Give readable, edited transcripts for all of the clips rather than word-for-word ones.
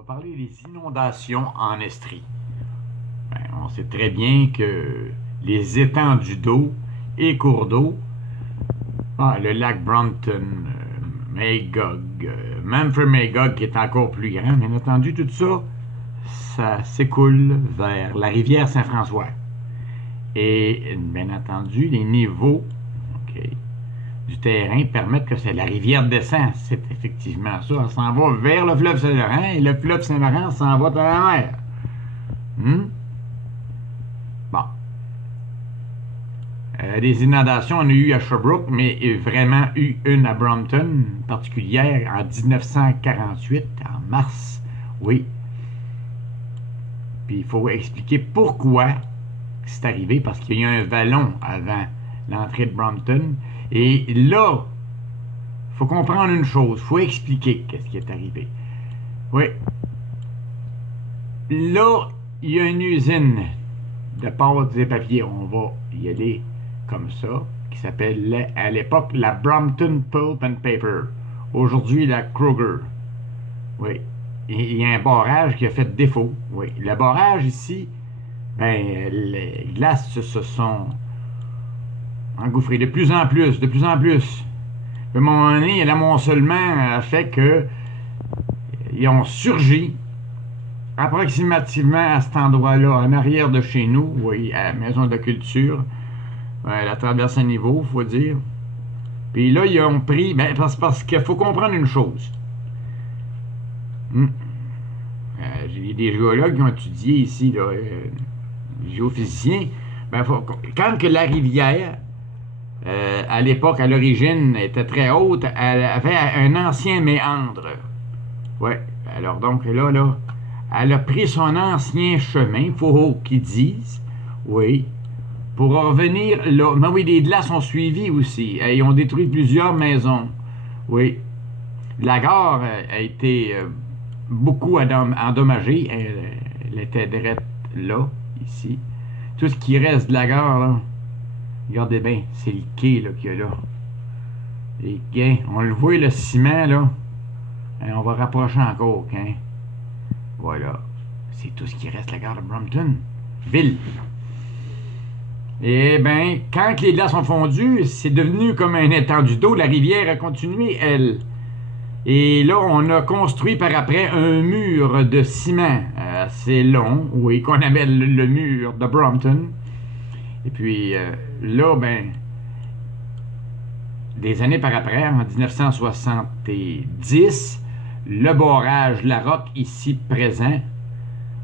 va parler des inondations en Estrie. Ben, on sait très bien que les étendues d'eau et cours d'eau, le lac Brompton, Magog, Memphrey Magog qui est encore plus grand, bien entendu, tout ça, ça s'écoule vers la rivière Saint-François. Et bien entendu, les niveaux du terrain permettent que la rivière descend. C'est effectivement ça. Elle s'en va vers le fleuve Saint-Laurent et le fleuve Saint-Laurent s'en va dans la mer. Bon. Des inondations, on a eu à Sherbrooke, mais il y a vraiment eu une à Brompton, particulière, en 1948, en mars. Oui. Puis il faut expliquer pourquoi c'est arrivé, parce qu'il y a eu un vallon avant l'entrée de Brompton. Et là, il faut comprendre une chose, il faut expliquer qu'est-ce qui est arrivé. Oui. Là, il y a une usine de pâtes et papier, on va y aller comme ça, qui s'appelle à l'époque la Brompton Pulp and Paper. Aujourd'hui, la Kroger. Oui. Il y a un barrage qui a fait défaut. Oui. Le barrage ici, les glaces se sont engouffrées de plus en plus. À un moment donné, l'amoncellement a fait que ils ont surgi approximativement à cet endroit-là, en arrière de chez nous, oui, à la maison de culture, la traverse à niveau, il faut dire. Puis là, ils ont pris, parce qu'il faut comprendre une chose. J'ai des géologues qui ont étudié ici, là, géophysiciens. Quand que la rivière, à l'époque, à l'origine, était très haute, elle avait un ancien méandre. Oui, alors donc là, elle a pris son ancien chemin, faut qu'ils disent, oui, pour revenir là. Mais oui, les glaces ont suivi aussi. Ils ont détruit plusieurs maisons. Oui. La gare a été beaucoup endommagée. Elle était direct là, ici. Tout ce qui reste de la gare, là, regardez bien, c'est le quai là, qu'il y a là. Les quais. On le voit, le ciment, là. Et on va rapprocher encore, hein. Voilà. C'est tout ce qui reste, la gare de Brompton. Ville. Eh bien, quand les glaces ont fondu, c'est devenu comme un étendue d'eau. La rivière a continué, elle. Et là, on a construit par après un mur de ciment assez long, oui, qu'on appelle le mur de Brompton. Et puis là, des années par après, en 1970, le barrage La Roque, ici présent,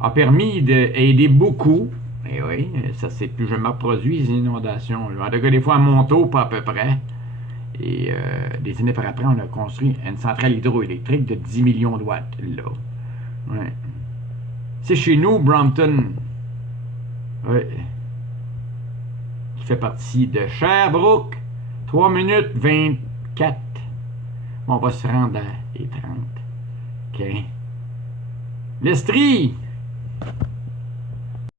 a permis d'aider beaucoup. Et oui, ça s'est plus jamais produit, les inondations. En tout cas, des fois à Montaut, pas à peu près. Et des années par après, on a construit une centrale hydroélectrique de 10 millions de watts, là. Ouais. C'est chez nous, Brompton. Oui. Qui fait partie de Sherbrooke. 3 minutes 24. Bon, on va se rendre à les 30. OK. L'Estrie!